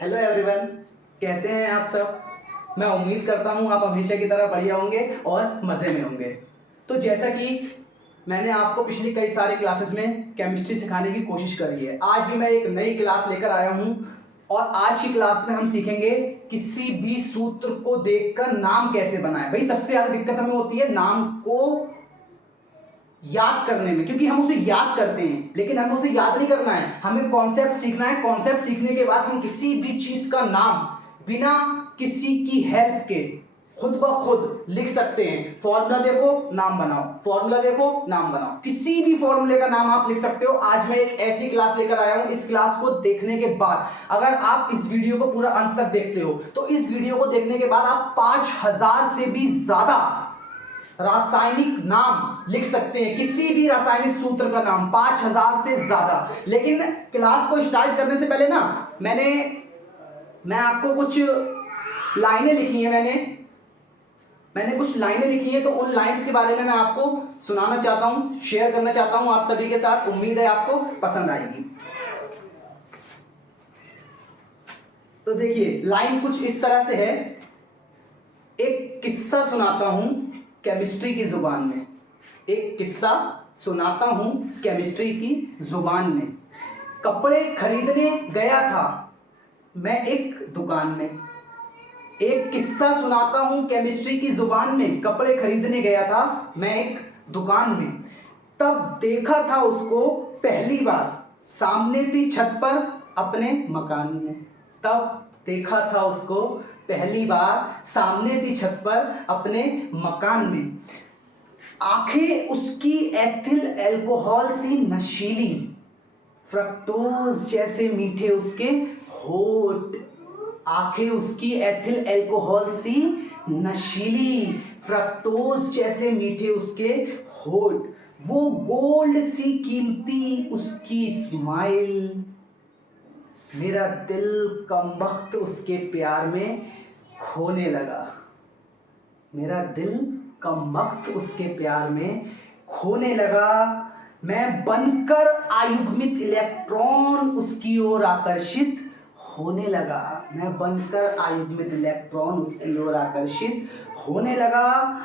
Hello everyone, कैसे हैं आप सब। मैं उम्मीद करता हूं आप हमेशा की तरह बढ़िया होंगे और मज़े में होंगे। तो जैसा कि मैंने आपको पिछली कई सारी क्लासेस में केमिस्ट्री सिखाने की कोशिश करी है, आज भी मैं एक नई क्लास लेकर आया हूं और आज की क्लास में हम सीखेंगे किसी भी सूत्र को देखकर नाम कैसे बनाएं। भाई सबसे ज़्यादा दिक्कत हमें होती है नाम को याद करने में, क्योंकि हम उसे याद करते हैं लेकिन हमें उसे याद नहीं करना है, हमें कॉन्सेप्ट सीखना है। कॉन्सेप्ट सीखने के बाद हम किसी भी चीज का नाम बिना किसी की हेल्प के खुद ब खुद लिख सकते हैं। फॉर्मूला देखो नाम बनाओ, फॉर्मूला देखो नाम बनाओ, किसी भी फॉर्मूले का नाम आप लिख सकते हो। आज मैं एक ऐसी क्लास लेकर आया हूं, इस क्लास को देखने के बाद अगर आप इस वीडियो को पूरा अंत तक देखते हो तो इस वीडियो को देखने के बाद आप 5000 से भी ज्यादा रासायनिक नाम लिख सकते हैं, किसी भी रासायनिक सूत्र का नाम 5000 से ज्यादा। लेकिन क्लास को स्टार्ट करने से पहले ना मैं आपको कुछ लाइनें लिखी हैं, मैंने कुछ लाइनें लिखी हैं, तो उन लाइंस के बारे में मैं आपको सुनाना चाहता हूं, शेयर करना चाहता हूं आप सभी के साथ। उम्मीद है आपको पसंद आएगी। तो देखिए लाइन कुछ इस तरह से है, एक किस्सा सुनाता हूं केमिस्ट्री की जुबान में, एक किस्सा सुनाता हूं केमिस्ट्री की जुबान में। कपड़े खरीदने गया था मैं एक दुकान में। एक किस्सा सुनाता हूं केमिस्ट्री की जुबान में, कपड़े खरीदने गया था मैं एक दुकान में। तब देखा था उसको पहली बार सामने थी छत पर अपने मकान में। तब देखा था उसको पहली बार सामने थी छत पर अपने मकान में। आंखें उसकी एथिल अल्कोहल सी नशीली, फ्रक्टोज जैसे मीठे उसके होठ। आंखें उसकी एथिल अल्कोहल सी नशीली, फ्रक्टोज जैसे मीठे उसके होठ। वो गोल्ड सी कीमती उसकी स्माइल, मेरा दिल कमबख्त उसके प्यार में खोने लगा। मेरा दिल कमबख्त उसके प्यार में खोने लगा। मैं बनकर आयुग्मित इलेक्ट्रॉन उसकी ओर आकर्षित होने लगा। मैं बनकर आयुग्मित इलेक्ट्रॉन उसकी ओर आकर्षित होने लगा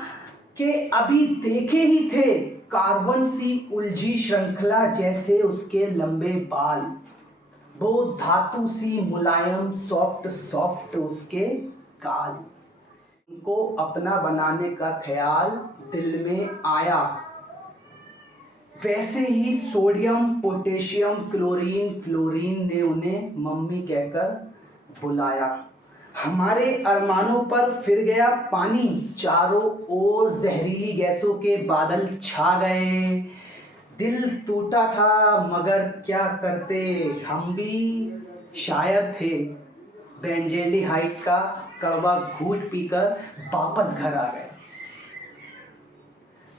कि अभी देखे ही थे कार्बन सी उलझी श्रृंखला जैसे उसके लंबे बाल। वो धातु सी मुलायम सॉफ्ट सॉफ्ट उसके गाल। उनको अपना बनाने का ख्याल दिल में आया। वैसे ही सोडियम पोटेशियम क्लोरीन फ्लोरीन ने उन्हें मम्मी कहकर बुलाया। हमारे अरमानों पर फिर गया पानी, चारों ओर जहरीली गैसों के बादल छा गए। दिल टूटा था मगर क्या करते, हम भी शायर थे। बेंजेली हाइट का कड़वा घूंट पीकर वापस घर आ गए।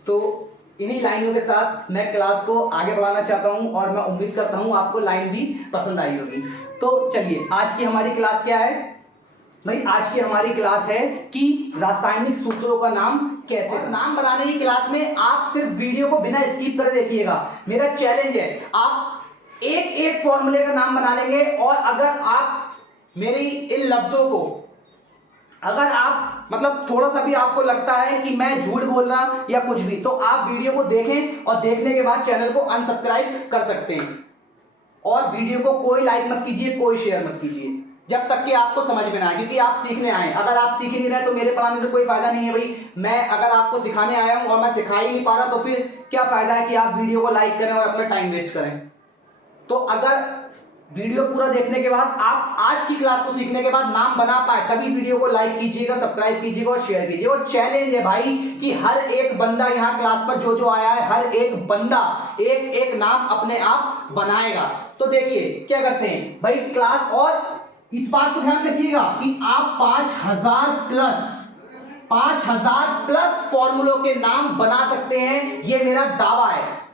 तो इन्हीं लाइनों के साथ मैं क्लास को आगे बढ़ाना चाहता हूं और मैं उम्मीद करता हूं आपको लाइन भी पसंद आई होगी। तो चलिए आज की हमारी क्लास क्या है भाई, आज की हमारी क्लास है कि रासायनिक सूत्रों का नाम कैसे। नाम बनाने की क्लास में आप सिर्फ वीडियो को बिना स्किप करे देखिएगा। मेरा चैलेंज है आप एक एक फॉर्मूले का नाम बना लेंगे और अगर आप मेरी इन लफ्जों को अगर आप मतलब थोड़ा सा भी आपको लगता है कि मैं झूठ बोल रहा या कुछ भी, तो आप वीडियो को देखें और देखने के बाद चैनल को अनसब्सक्राइब कर सकते हैं। और वीडियो को कोई लाइक मत कीजिए, कोई शेयर मत कीजिए जब तक कि आपको समझ में ना आए, क्योंकि आप सीखने आए। अगर आप सीख ही नहीं रहे तो मेरे पढ़ाने से कोई फायदा नहीं है भाई। मैं अगर आपको सिखाने आया हूं और मैं सिखा ही नहीं पा रहा तो फिर क्या फायदा है कि आप वीडियो को लाइक करें और अपना टाइम वेस्ट करें। तो अगर वीडियो पूरा देखने के बाद आप आज की क्लास को सीखने के बाद नाम बना पाए तभी वीडियो को लाइक कीजिएगा, सब्सक्राइब कीजिएगा और शेयर कीजिएगा। और चैलेंज है भाई कि हर एक बंदा यहाँ क्लास पर जो आया है, हर एक बंदा एक एक नाम अपने आप बनाएगा। तो देखिए क्या करते हैं भाई क्लास, और इस बात को ध्यान रखिएगा कि आप 5000 प्लस फॉर्मूलों के नाम बना सकते हैं, ये मेरा दावा है।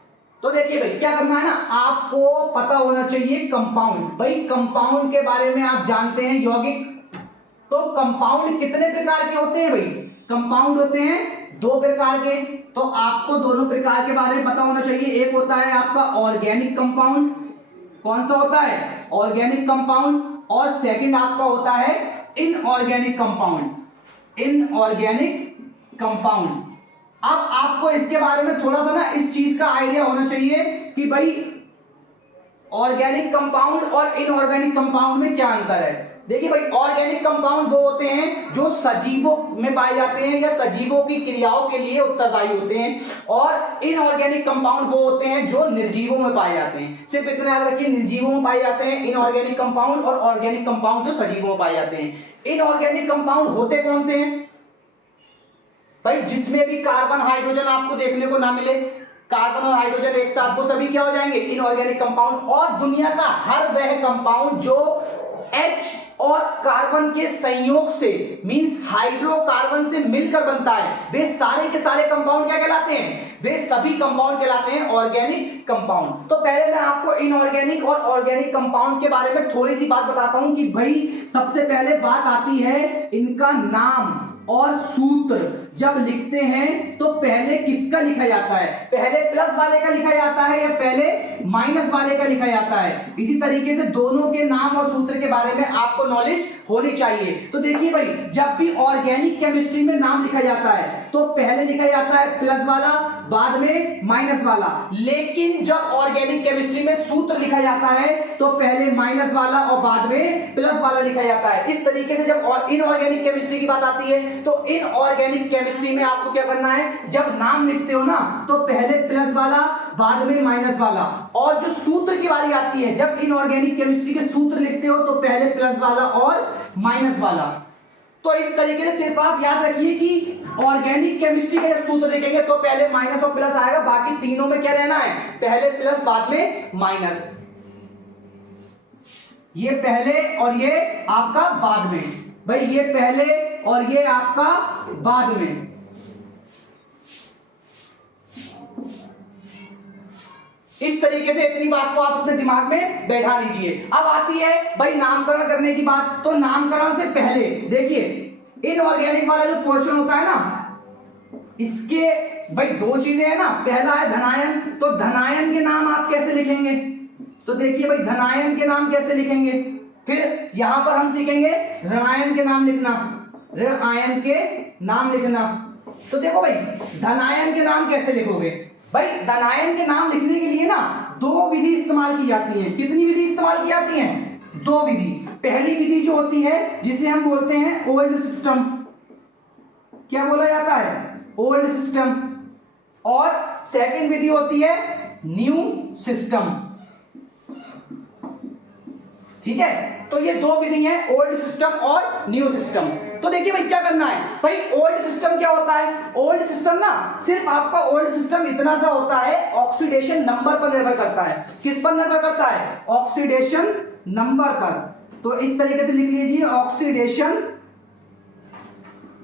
तो देखिए भाई क्या करना है ना, आपको पता होना चाहिए कंपाउंड। भाई कंपाउंड के बारे में आप जानते हैं यौगिक। तो कंपाउंड कितने प्रकार के होते हैं भाई, कंपाउंड होते हैं 2 प्रकार के। तो आपको दोनों प्रकार के बारे में पता होना चाहिए। एक होता है आपका ऑर्गेनिक कंपाउंड कौन सा होता है, ऑर्गेनिक कंपाउंड, और सेकंड आपका होता है इनऑर्गेनिक कंपाउंड, इनऑर्गेनिक कंपाउंड। अब आपको इसके बारे में थोड़ा सा ना इस चीज का आइडिया होना चाहिए कि भाई ऑर्गेनिक कंपाउंड और इनऑर्गेनिक कंपाउंड में क्या अंतर है। देखिए भाई, ऑर्गेनिक कंपाउंड वो होते हैं जो सजीवों में पाए जाते हैं या सजीवों की क्रियाओं के लिए उत्तरदायी होते हैं, और इनऑर्गेनिक कंपाउंड वो होते हैं जो निर्जीवों में पाए जाते हैं। सिर्फ इतना याद रखिए, निर्जीवों में पाए जाते हैं इनऑर्गेनिक कंपाउंड, और ऑर्गेनिक कंपाउंड जो सजीवों में पाए जाते हैं। इनऑर्गेनिक कंपाउंड होते कौन से हैं भाई, जिसमें भी कार्बन हाइड्रोजन आपको देखने को ना मिले, कार्बन और हाइड्रोजन एक साथ, वो सभी क्या हो जाएंगे, इनऑर्गेनिक कंपाउंड। और दुनिया का हर वह कंपाउंड जो H और कार्बन के संयोग से, मींस हाइड्रोकार्बन से मिलकर बनता है, वे सारे के सारे कंपाउंड क्या कहलाते हैं, वे सभी कंपाउंड कहलाते हैं ऑर्गेनिक कंपाउंड। तो पहले मैं आपको इनऑर्गेनिक और ऑर्गेनिक कंपाउंड के बारे में थोड़ी सी बात बताता हूं कि भाई सबसे पहले बात आती है इनका नाम और सूत्र। जब लिखते हैं तो पहले किसका लिखा जाता है, पहले प्लस वाले का लिखा जाता है या पहले माइनस वाले का लिखा जाता है। इसी तरीके से दोनों के नाम और सूत्र के बारे में आपको नॉलेज होनी चाहिए। तो देखिए भाई, जब भी ऑर्गेनिक केमिस्ट्री में नाम लिखा जाता है तो पहले लिखा जाता है प्लस वाला, बाद में माइनस वाला। लेकिन जब ऑर्गेनिक केमिस्ट्री में सूत्र लिखा जाता है तो पहले माइनस वाला और बाद में प्लस वाला लिखा जाता है। इस तरीके से जब इनऑर्गेनिक केमिस्ट्री की बात आती है तो इनऑर्गेनिक केमिस्ट्री में आपको क्या करना है, जब नाम लिखते हो ना तो पहले प्लस वाला, बाद में माइनस वाला। और जो सूत्र की बारी आती है, जब इनऑर्गेनिक केमिस्ट्री के सूत्र लिखते हो तो पहले प्लस वाला और माइनस वाला। तो इस तरीके से सिर्फ आप याद रखिए कि ऑर्गेनिक केमिस्ट्री का जब सूत्र लिखेंगे तो पहले माइनस और प्लस आएगा, बाकी तीनों में क्या रहना है, पहले प्लस बाद में माइनस। ये पहले और ये आपका बाद में, भाई ये पहले और ये आपका बाद में। इस तरीके से इतनी बात को आप अपने दिमाग में बैठा लीजिए। अब आती है भाई नामकरण करने की बात। तो नामकरण से पहले देखिए, इनऑर्गेनिक वाला जो पोर्शन होता है ना, इसके भाई दो चीजें हैं ना, पहला है धनायन। तो धनायन के नाम आप कैसे लिखेंगे, तो देखिए भाई धनायन के नाम कैसे लिखेंगे। फिर यहां पर हम सीखेंगे ऋणायन के नाम लिखना, ऋण आयन के नाम लिखना। तो देखो भाई धनायन के नाम कैसे लिखोगे, भाई धनायन के नाम लिखने के लिए ना दो विधि इस्तेमाल की जाती है। कितनी विधि इस्तेमाल की जाती है, दो विधि। पहली विधि जो होती है जिसे हम बोलते हैं ओल्ड सिस्टम, क्या बोला जाता है, ओल्ड सिस्टम। और सेकंड विधि होती है न्यू सिस्टम, ठीक है। तो ये दो विधि हैं, ओल्ड सिस्टम और न्यू सिस्टम। तो देखिए भाई क्या करना है, भाई ओल्ड सिस्टम क्या होता है, ओल्ड सिस्टम ना सिर्फ आपका ओल्ड सिस्टम इतना सा होता है, ऑक्सीडेशन नंबर पर निर्भर करता है। किस पर निर्भर करता है, ऑक्सीडेशन नंबर पर। तो इस तरीके से लिख लीजिए, ऑक्सीडेशन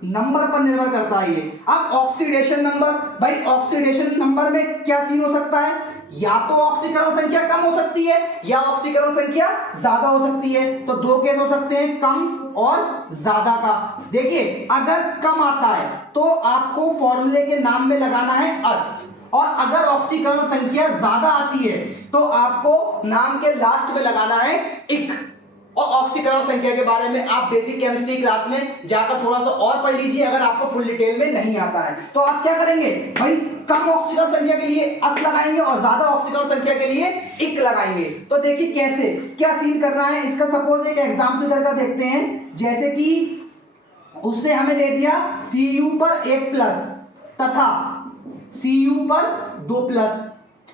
नंबर पर निर्भर करता है ये। अब ऑक्सीडेशन नंबर, भाई ऑक्सीडेशन नंबर में क्या सीन हो सकता है, या तो ऑक्सीकरण संख्या कम हो सकती है या ऑक्सीकरण संख्या ज्यादा हो सकती है। तो दो केस हो सकते हैं, कम और ज्यादा का। देखिए अगर कम आता है तो आपको फॉर्मूले के नाम में लगाना है अस, और अगर ऑक्सीकरण संख्या ज्यादा आती है तो आपको नाम के लास्ट में लगाना है इक। और ऑक्सीकरण संख्या के बारे में आप बेसिक केमिस्ट्री क्लास में जाकर थोड़ा सा और पढ़ लीजिए, अगर आपको फुल डिटेल में नहीं आता है। तो आप क्या करेंगे भाई, कम ऑक्सीकरण संख्या के लिए अस लगाएंगे और ज्यादा ऑक्सीकरण संख्या के लिए इक लगाएंगे। तो देखिए कैसे क्या सीन करना है इसका। सपोज एक एग्जांपल करके देखते हैं, जैसे कि उसने हमें दे दिया Cu पर 1 प्लस तथा Cu पर 2 प्लस।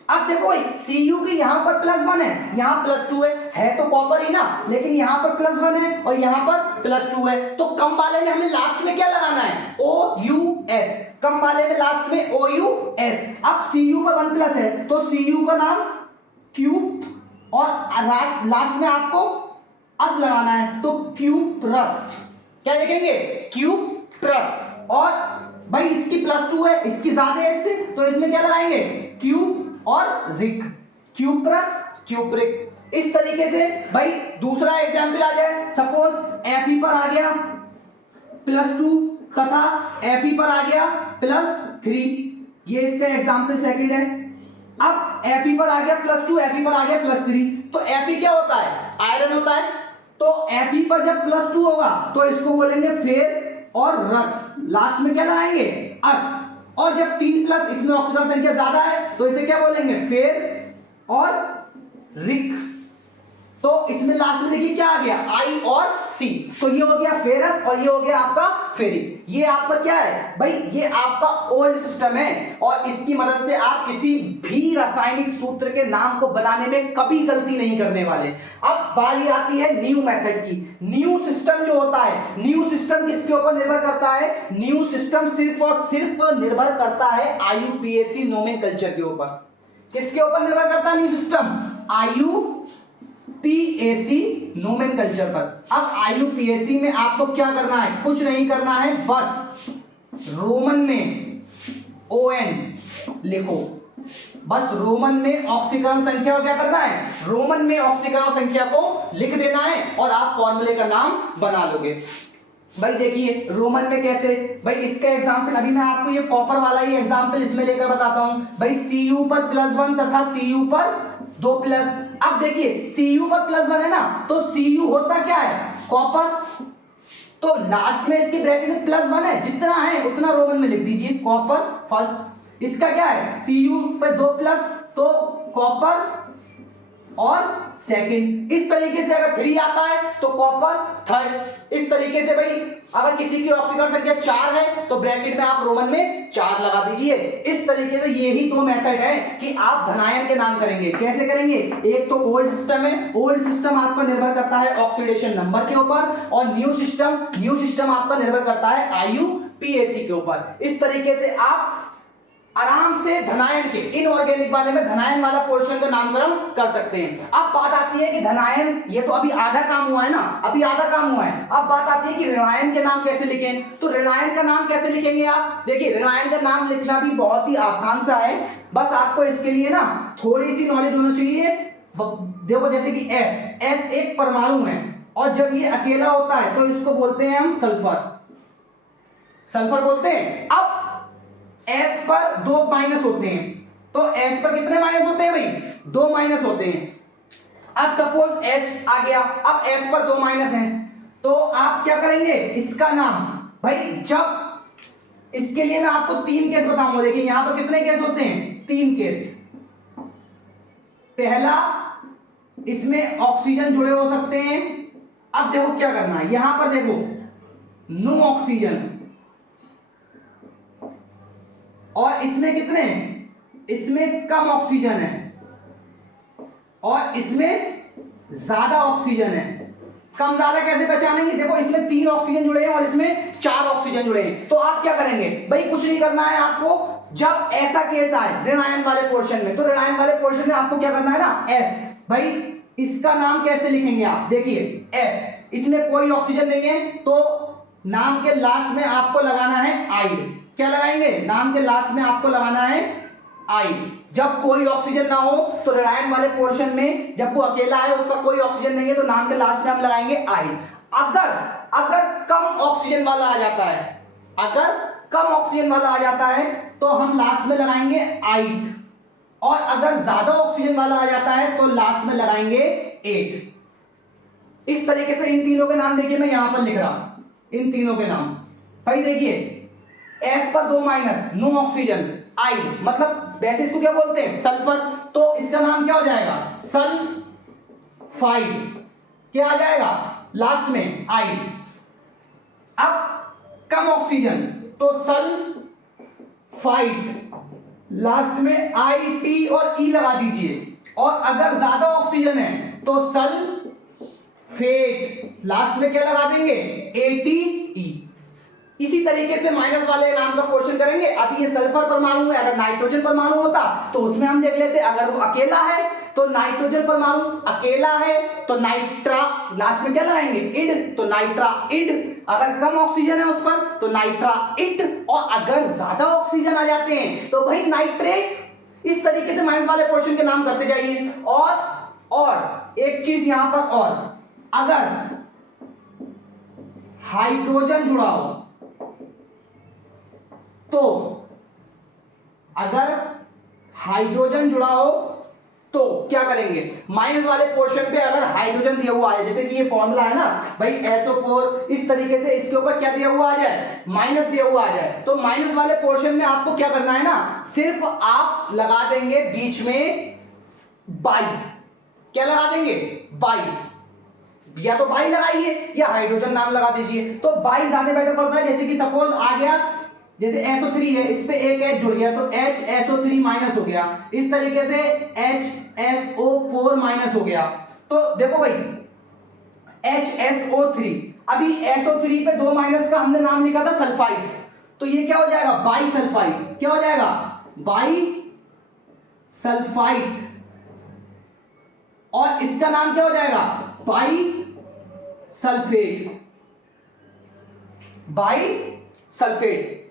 अब देखो भाई Cu की यहाँ पर +1 है, यहाँ +2 है तो कॉपर ही ना, लेकिन यहाँ पर +1 है और यहाँ पर +2 है। तो कम वाले में हमें लास्ट में क्या लगाना है, OUS। कम वाले में लास्ट में OUS। अब Cu पर 1 प्लस है तो Cu का नाम क्यूब और लास्ट में आपको अस लगाना है, तो क्यूप्रस। क्या लिखेंगे, क्यूप्रस। और भाई इसकी +2 है, इसकी ज्यादा है इससे, तो इसमें क्या लगाएंगे, क्यूब और रिक, क्यूप्रस क्यूप्रिक। इस तरीके से भाई दूसरा एग्जाम्पल आ जाए, सपोज Fe पर आ गया +2 तथा Fe पर आ गया +3। ये इसका एग्जाम्पल सेकंड है। अब Fe पर आ गया +2, Fe पर आ गया +3, तो Fe क्या होता है? आयरन होता है। तो Fe पर जब +2 होगा तो इसको बोलेंगे फेर और रस, लास्ट में क्या लगाएंगे? अस। और जब 3+ इसमें ऑक्सीजन संख्या ज्यादा है तो इसे क्या बोलेंगे? फेर और रिक। तो इसमें लास्ट में देखिए क्या आ गया? आई और सी। तो ये हो गया फेरस और ये हो गया आपका फेरिक। ये आपका क्या है भाई? ये आपका ओल्ड सिस्टम है और इसकी मदद से आप किसी भी रासायनिक सूत्र के नाम को बनाने में कभी गलती नहीं करने वाले। अब बारी आती है न्यू मेथड की। न्यू सिस्टम जो होता है, न्यू सिस्टम किसके ऊपर निर्भर करता है? न्यू सिस्टम सिर्फ और सिर्फ निर्भर करता है IUPAC नोमेनकल्चर के ऊपर। किसके ऊपर निर्भर करता है न्यू सिस्टम? IUPAC नोमेनकल्चर पर। अब IUPAC में आपको क्या करना है? कुछ नहीं करना है, बस रोमन में ON लिखो। बस रोमन में ऑक्सीकरण संख्या को क्या करना है? रोमन में ऑक्सीकरण संख्या को लिख देना है और आप फॉर्मूले का नाम बना लोगे। भाई देखिए रोमन में कैसे? भाई इसका एग्जांपल अभी मैं आपको ये कॉपर वाला ही एग्जांपल इसमें लेकर बताता हूं। भाई Cu पर +1 तथा Cu पर 2+। अब देखिए Cu पर +1 है ना, तो Cu होता क्या है? कॉपर। तो लास्ट में इसके ब्रैकेट में +1 है, जितना है उतना रोमन में लिख दीजिए, कॉपर फर्स्ट। इसका क्या है? Cu पर 2+, तो कॉपर और सेकंड। इस तरीके से अगर 3 आता है तो कॉपर थर्ड। इस तरीके से भाई अगर किसी की ऑक्सीकरण संख्या 4 है तो ब्रैकेट में आप रोमन में 4 लगा दीजिए। इस तरीके से ये ही 2 मेथड है कि आप धनायन के नाम करेंगे। कैसे करेंगे? एक तो ओल्ड सिस्टम है, ओल्ड सिस्टम आपका निर्भर करता है ऑक्सीडेशन नंबर के ऊपर, और न्यू सिस्टम आपका निर्भर करता है IUPAC के ऊपर। इस तरीके से आप आराम से धनायन के, इनऑर्गेनिक वाले में धनायन वाला पोर्शन का नामकरण कर सकते हैं। अब बात आती है कि धनायन, ये तो अभी आधा काम हुआ है ना, अभी आधा काम हुआ है। अब बात आती है कि ऋणायन के नाम कैसे लिखें। तो ऋणायन का नाम कैसे लिखेंगे आप? देखिए ऋणायन का नाम लिखना भी बहुत ही आसान सा है, बस आपको इसके लिए ना थोड़ी सी नॉलेज होना चाहिए। देखो जैसे कि S एक परमाणु है और जब ये अकेला होता है तो इसको बोलते हैं हम सल्फर बोलते हैं। अब S पर 2 माइनस होते हैं, तो S पर कितने माइनस होते हैं भाई? 2 माइनस होते हैं। अब सपोज S आ गया, अब S पर 2 माइनस हैं, तो आप क्या करेंगे? इसका नाम भाई, जब इसके लिए मैं आपको 3 केस बताऊंगा। देखिए यहां पर कितने केस होते हैं? 3 केस। पहला, इसमें ऑक्सीजन जुड़े हो सकते हैं। अब देखो क्या करना है, यहां पर देखो नो ऑक्सीजन, और इसमें कितने? इसमें कम ऑक्सीजन है और इसमें ज्यादा ऑक्सीजन है। कम ज्यादा कैसे पहचानेंगे? देखो इसमें 3 ऑक्सीजन जुड़े हैं और इसमें 4 ऑक्सीजन जुड़े हैं। तो आप क्या करेंगे भाई? कुछ नहीं करना है आपको। जब ऐसा केस आए ऋणायन वाले पोर्शन में, तो ऋणायन वाले पोर्शन में आपको क्या करना है ना? S। भाई इसका नाम कैसे लिखेंगे आप? देखिए S, इसमें कोई ऑक्सीजन नहीं है तो नाम के लास्ट में आपको लगाना है आइड। क्या लगाएंगे? नाम के लास्ट में आपको लगाना है आइड। जब कोई ऑक्सीजन ना हो तो ऋणायन वाले पोर्शन में जब वो अकेला है, उसका कोई ऑक्सीजन नहीं है, तो नाम के लास्ट में हम लगाएंगे आइड। अगर कम ऑक्सीजन वाला आ जाता है, अगर कम ऑक्सीजन वाला आ जाता है तो हम लास्ट में लगाएंगे आइड, और अगर ज्यादा ऑक्सीजन वाला आ जाता है तो लास्ट में लगाएंगे 8। इस तरीके से इन तीनों के नाम देखिए मैं यहां पर लिख रहा, इन तीनों के नाम। भाई देखिए S पर 2 माइनस, नो ऑक्सीजन, आइड, मतलब वैसे इसको क्या बोलते हैं? सल्फर। तो इसका नाम क्या हो जाएगा? सल्फाइड। क्या आ जाएगा लास्ट में? आइड। अब कम ऑक्सीजन तो सल्फाइड, लास्ट में IT और E लगा दीजिए। और अगर ज्यादा ऑक्सीजन है तो सल्फेट, लास्ट में क्या लगा देंगे? ATE। इसी तरीके से माइनस वाले नाम का पोर्शन करेंगे। अब ये सल्फर परमाणु है, अगर नाइट्रोजन परमाणु होता तो उसमें हम देख लेते, अगर वो अकेला है तो नाइट्रोजन परमाणु अकेला है तो नाइट्रा, लास्ट में क्या लगाएंगे? इड, तो नाइट्रा इड। अगर कम ऑक्सीजन है उस पर तो नाइट्रा इट, और अगर ज्यादा ऑक्सीजन आ जाते हैं तो भाई नाइट्रेट। इस तरीके से माइनस वाले पोर्शन के नाम करते जाइए। और एक चीज यहां पर, और अगर हाइड्रोजन जुड़ा हो, तो अगर हाइड्रोजन जुड़ा हो तो क्या करेंगे, माइनस वाले पोर्शन पे अगर हाइड्रोजन दिया हुआ है, जैसे कि ये फॉर्मूला है ना भाई SO4, इस तरीके से इसके ऊपर क्या दिया हुआ आ जाए, माइनस दिया हुआ आ जाए, तो माइनस वाले पोर्शन में आपको क्या करना है ना, सिर्फ आप लगा देंगे बीच में बाई। क्या लगा देंगे, बाई, या तो बाई लगाइए या हाइड्रोजन नाम लगा दीजिए, तो बाई ज्यादा बेटर पड़ता है। जैसे कि सपोज आ गया, जैसे SO3 है, इस पे एक H जुड़ गया तो HSO3 माइनस हो गया, इस तरीके से HSO4 माइनस हो गया। तो देखो भाई HSO3, अभी SO3 पे 2 माइनस का हमने नाम लिखा था सल्फाइड, तो ये क्या हो जाएगा, बाई सल्फाइड। क्या हो जाएगा, बाई सल्फाइड, और इसका नाम क्या हो जाएगा, बाई सल्फेट, बाई सल्फेट।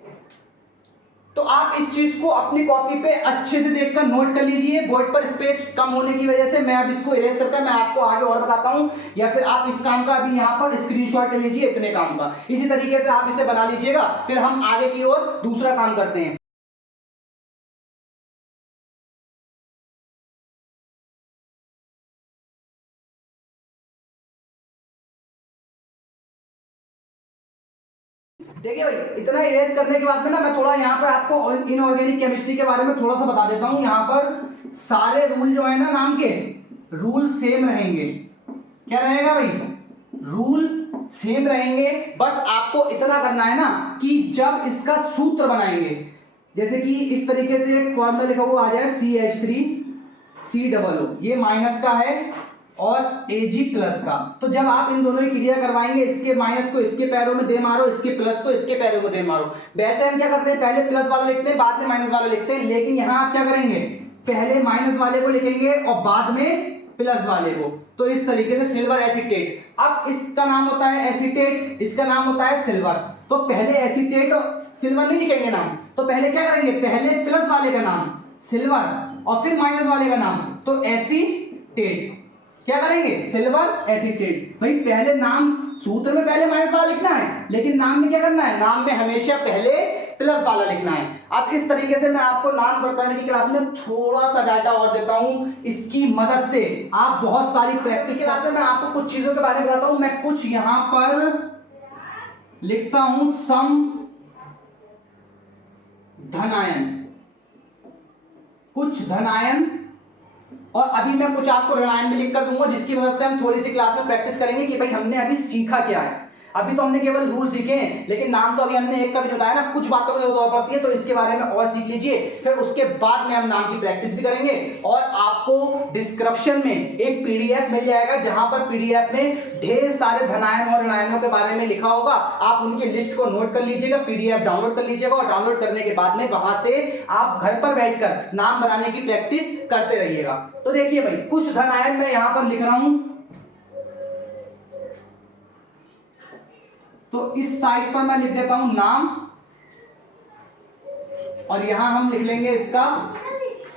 तो आप इस चीज को अपनी कॉपी पे अच्छे से देखकर नोट कर लीजिए। बोर्ड पर स्पेस कम होने की वजह से मैं अब इसको इरेज करके मैं आपको आगे और बताता हूं, या फिर आप इस काम का अभी यहां पर स्क्रीनशॉट ले लीजिए इतने काम का, इसी तरीके से आप इसे बना लीजिएगा, फिर हम आगे की ओर दूसरा काम करते हैं। देखिए भाई, इतना इरेज करने के बाद में ना मैं थोड़ा यहाँ पर आपको इनऑर्गेनिक केमिस्ट्री के बारे में थोड़ा सा बता देता हूँ। यहाँ पर सारे रूल जो है ना नाम के, रूल सेम रहेंगे। क्या रहेगा भाई, रूल सेम रहेंगे। बस आपको इतना करना है ना कि जब इसका सूत्र बनाएंगे, जैसे कि इस तरीके से एक फॉर्मूला लिखा हुआ आ जाए CH3COO, ये माइनस का है और Ag प्लस का, तो जब आप इन दोनों की क्रिया करवाएंगे, इसके माइनस को इसके पैरों में दे मारो, इसके प्लस को इसके पैरों में दे मारो। वैसे हम क्या करते हैं, पहले प्लस वाला लिखते हैं, बाद में माइनस वाला लिखते हैं, लेकिन यहां आप क्या करेंगे, पहले माइनस वाले को लिखेंगे और बाद में प्लस वाले को। तो इस तरीके से सिल्वर एसीटेट, अब इसका नाम होता है एसीटेट, इसका नाम होता है सिल्वर। तो पहले एसीटेट और सिल्वर नहीं लिखेंगे नाम, तो पहले क्या करेंगे, पहले प्लस वाले का नाम सिल्वर और फिर माइनस वाले का नाम, तो एसीटेट। क्या करेंगे, सिल्वर एसीटेट। भाई पहले नाम, सूत्र में पहले माइनस वाला लिखना है, लेकिन नाम में क्या करना है, नाम में हमेशा पहले प्लस वाला लिखना है। अब इस तरीके से मैं आपको नाम करने की क्लास में थोड़ा सा डाटा और देता हूं, इसकी मदद से आप बहुत सारी प्रैक्टिस के बाद में मैं आपको कुछ चीजों के बारे में बताता हूं। मैं कुछ यहां पर लिखता हूं सम धनायन, कुछ धनायन, और अभी मैं कुछ आपको ऋणायन भी लिख कर दूंगा, जिसकी मदद से हम थोड़ी सी क्लास में प्रैक्टिस करेंगे कि भाई हमने अभी सीखा क्या है। अभी तो हमने केवल रूल सीखे हैं, लेकिन नाम तो अभी हमने एक का भी बताया ना, कुछ बातों की जरूरत और पड़ती है, तो इसके बारे में और सीख लीजिए। फिर उसके बाद में हम नाम की प्रैक्टिस भी करेंगे, और आपको डिस्क्रिप्शन में एक PDF मिल जाएगा, जहां पर PDF में ढेर सारे धनायन और ऋणायनों के बारे में लिखा होगा। आप उनकी लिस्ट को नोट कर लीजिएगा, PDF डाउनलोड कर लीजिएगा, और डाउनलोड करने के बाद में वहां से आप घर पर बैठकर नाम बनाने की प्रैक्टिस करते रहिएगा। तो देखिए भाई, कुछ धनायन मैं यहां पर लिख रहा हूं, तो इस साइड पर मैं लिख देता हूं नाम, और यहां हम लिख लेंगे इसका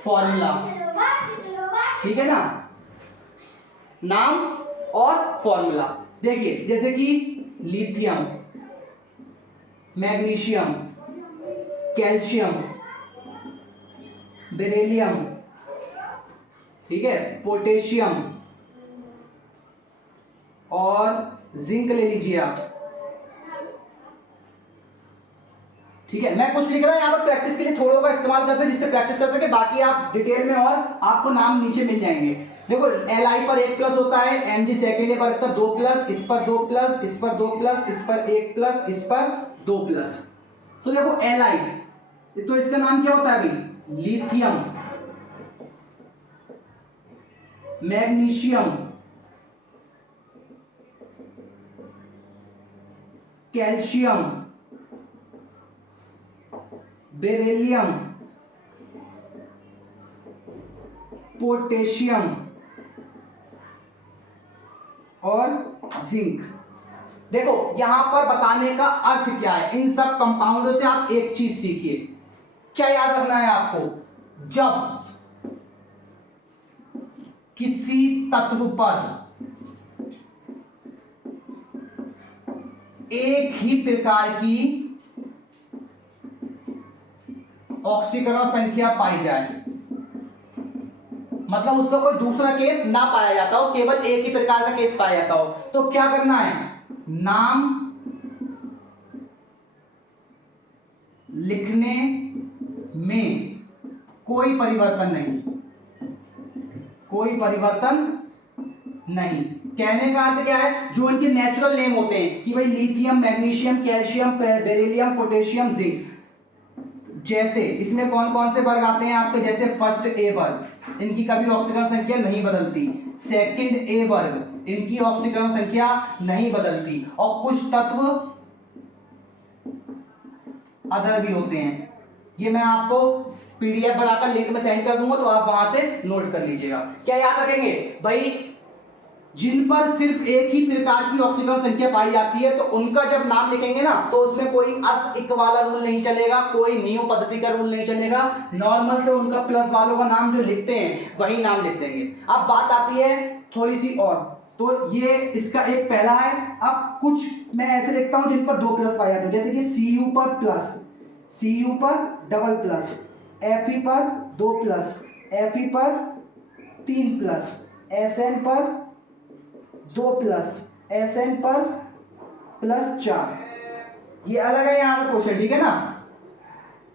फॉर्मूला। ठीक है ना, नाम और फॉर्मूला। देखिए जैसे कि लिथियम, मैग्नीशियम, कैल्शियम, बेरिलियम, ठीक है, पोटेशियम और जिंक ले लीजिए आप। ठीक है, मैं कुछ लिख रहा हूं यहाँ पर प्रैक्टिस के लिए, थोड़ों का इस्तेमाल करते हैं जिससे प्रैक्टिस कर सके, बाकी आप डिटेल में और आपको नाम नीचे मिल जाएंगे। देखो Li पर 1 प्लस होता है, Mg सेकेंड पर 2 प्लस, इस पर 2 प्लस, इस पर 2 प्लस, इस पर 1 प्लस, इस पर 2 प्लस। तो देखो Li, तो इसका नाम क्या होता है भाई, lithium, magnesium, calcium, beryllium, potassium और जिंक। देखो यहां पर बताने का अर्थ क्या है, इन सब कंपाउंडों से आप एक चीज सीखिए, क्या याद रखना है आपको, जब किसी तत्व पर एक ही प्रकार की ऑक्सीकरण संख्या पाई जाए, मतलब उसका कोई दूसरा केस ना पाया जाता हो, केवल एक ही प्रकार का केस पाया जाता हो। तो क्या करना है, नाम लिखने में कोई परिवर्तन नहीं, कोई परिवर्तन नहीं। कहने का अर्थ क्या है, जो इनके नेचुरल नेम होते हैं कि भाई lithium, magnesium, calcium, beryllium, potassium, zinc, जैसे इसमें कौन कौन से वर्ग आते हैं आपके, जैसे फर्स्ट ए वर्ग, इनकी कभी ऑक्सीकरण संख्या नहीं बदलती। सेकंड ए वर्ग, इनकी ऑक्सीकरण संख्या नहीं बदलती। और कुछ तत्व अदर भी होते हैं, ये मैं आपको पीडीएफ बनाकर लिंक में सेंड कर दूंगा, तो आप वहां से नोट कर लीजिएगा। क्या याद रखेंगे भाई, जिन पर सिर्फ एक ही प्रकार की ऑक्सीकरण संख्या पाई जाती है, तो उनका जब नाम लिखेंगे ना, तो उसमें कोई अस इक वाला रूल नहीं चलेगा, कोई न्यू पद्धति का रूल नहीं चलेगा। नॉर्मल से उनका प्लस वालों का नाम जो लिखते हैं वही नाम लिख देंगे। अब बात आती है थोड़ी सी और, तो ये इसका एक पहला है। अब कुछ मैं ऐसे लिखता हूं जिन पर 2 प्लस पाए जाते हैं, जैसे कि Cu पर प्लस, Cu पर डबल प्लस, Fe पर 2 प्लस, Fe पर 3 प्लस, Sn पर 2 प्लस, Sn पर प्लस 4। ये अलग है यहाँ से क्वेश्चन, ठीक है ना,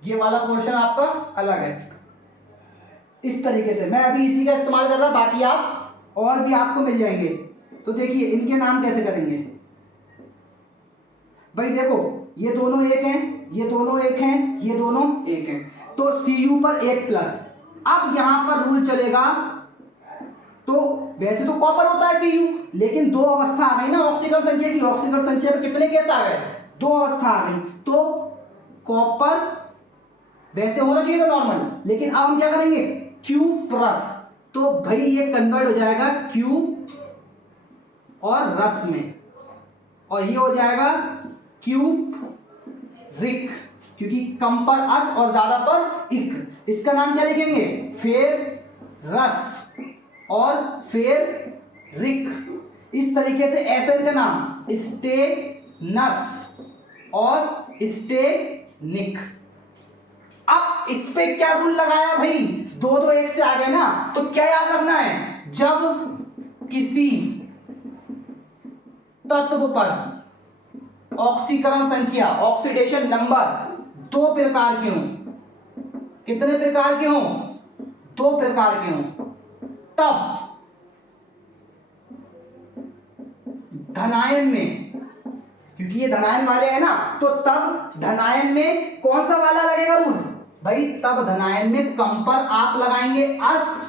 ये वाला क्वेश्चन आपका अलग है। इस तरीके से मैं अभी इसी का इस्तेमाल कर रहा, बाकी आप और भी आपको मिल जाएंगे। तो देखिए इनके नाम कैसे करेंगे भाई, देखो ये दोनों एक हैं, ये दोनों एक हैं, ये दोनों एक हैं, तो Cu पर 1 प्लस। अब यहां पर रूल चलेगा, तो वैसे तो कॉपर होता है Cu, लेकिन 2 अवस्था आ गई ना ऑक्सीकरण संख्या की, ऑक्सीकरण संख्या पे कितने केस आ गए, 2 अवस्था आ गई। तो कॉपर वैसे होना चाहिए था नॉर्मल, लेकिन अब हम क्या करेंगे, Q प्लस, तो भाई ये कन्वर्ट हो जाएगा Q और रस में, और ये हो जाएगा Q रिक, क्योंकि कम पर अस और ज्यादा पर इक। इसका नाम क्या लिखेंगे, फेर रस और फेर रिक। इस तरीके से एसिड का नाम स्टेनस और स्टेनिक। अब इस पे क्या रूल लगाया भाई, 2 2 1 से आ गए ना, तो क्या याद रखना है, जब किसी तत्व पर ऑक्सीकरण संख्या, ऑक्सीडेशन नंबर 2 प्रकार के हों, कितने प्रकार के हों, 2 प्रकार के हों, तब धनायन में, क्योंकि ये धनायन वाले हैं ना, तो तब धनायन में कौन सा वाला लगेगा रूल भाई, तब धनायन में कम पर आप लगाएंगे अस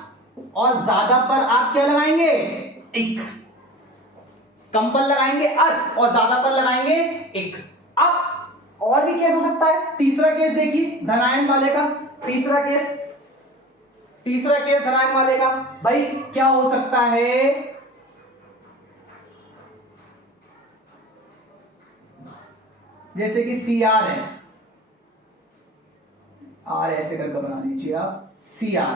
और ज्यादा पर आप क्या लगाएंगे, इक। कम पर लगाएंगे अस और ज्यादा पर लगाएंगे इक। अब और भी केस हो सकता है, तीसरा केस देखिए धनायन वाले का, तीसरा केस धनायन वाले का भाई क्या हो सकता है, जैसे कि Cr है, R ऐसे करके बना लीजिए आप, Cr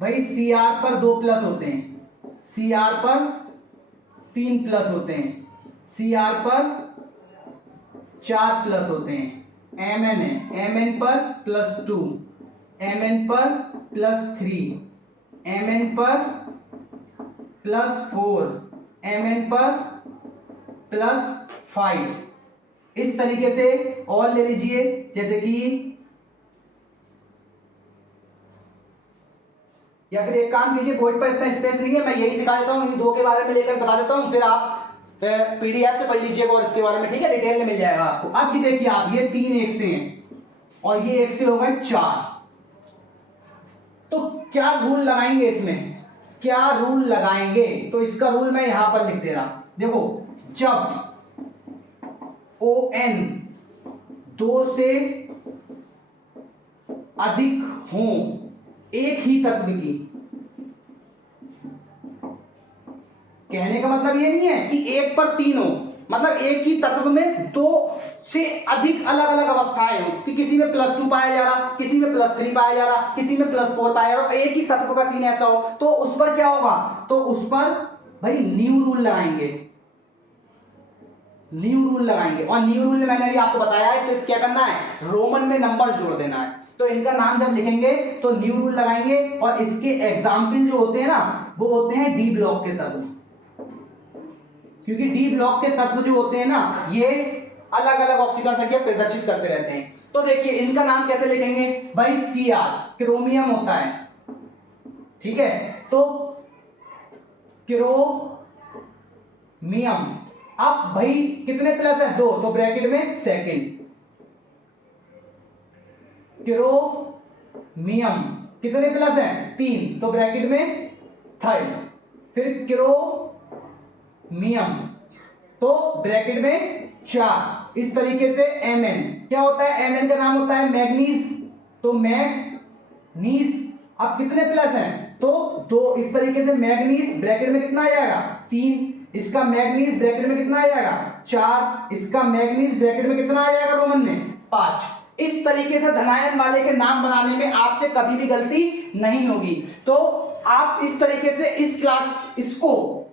भाई, Cr पर 2 प्लस होते हैं, Cr पर 3 प्लस होते हैं, Cr पर 4 प्लस होते हैं, Mn है, Mn पर +2, Mn पर +3, Mn पर +4, Mn पर +5। इस तरीके से और ले लीजिए, जैसे कि, या फिर एक काम कीजिए, बोर्ड पर इतना स्पेस नहीं है, मैं यही सिखा देता हूँ, इन 2 के बारे में लेकर बता देता हूँ, फिर आप पीडीएफ से पढ़ लीजिएगा और इसके बारे में, ठीक है, डिटेल में मिल जाएगा आपको। अब ये देखिए आप, ये 3 1 से हैं और ये 1 से हो गए 4, तो क्या रूल लगाएंगे इसमें, क्या रूल लगाएंगे, तो इसका रूल मैं यहां पर लिख दे रहा, देखो, जब ON 2 से अधिक हो एक ही तत्व की, कहने का मतलब ये नहीं है कि 1 पर 3 हो, मतलब एक ही तत्व में 2 से अधिक अलग अलग अवस्थाएं हो, कि किसी में +2 पाया जा रहा, किसी में +3 पाया जा रहा, किसी में +4 पाया जा रहा, एक ही तत्व का सीन ऐसा हो, तो उस पर क्या होगा, तो उस पर भाई न्यू रूल लगाएंगे, न्यू रूल लगाएंगे। और न्यू रूल में मैंने अभी आपको बताया है, सिर्फ क्या करना है, रोमन में नंबर्स जोड़ देना है। तो इनका नाम जब लिखेंगे तो न्यू रूल लगाएंगे और इसके एग्जाम्पल जो होते हैं ना वो होते हैं डी ब्लॉक के तत्व, क्योंकि डी ब्लॉक के तत्व जो होते हैं ना ये अलग अलग ऑक्सीकरण संख्या प्रदर्शित करते रहते हैं। तो देखिए इनका नाम कैसे लिखेंगे भाई, Cr क्रोमियम होता है, ठीक है, तो क्रोमियम। अब भाई कितने प्लस है, 2, तो ब्रैकेट में सेकंड, क्रोमियम कितने प्लस है, 3, तो ब्रैकेट में थर्ड, फिर क्रोमियम तो ब्रैकेट में 4। इस तरीके से Mn क्या होता है, Mn का नाम होता है मैग्नीज, तो मैग्नीज अब कितने प्लस हैं, तो 2। इस तरीके से मैग्नीज ब्रैकेट में कितना आ जाएगा, 3, इसका मैग्नीज ब्रैकेट में कितना आ जाएगा, 4, इसका मैग्नीज ब्रैकेट में कितना आ जाएगा रोमन में, 5। इस तरीके से धनायन वाले के नाम बनाने में आपसे कभी भी गलती नहीं होगी। तो आप इस तरीके से इसको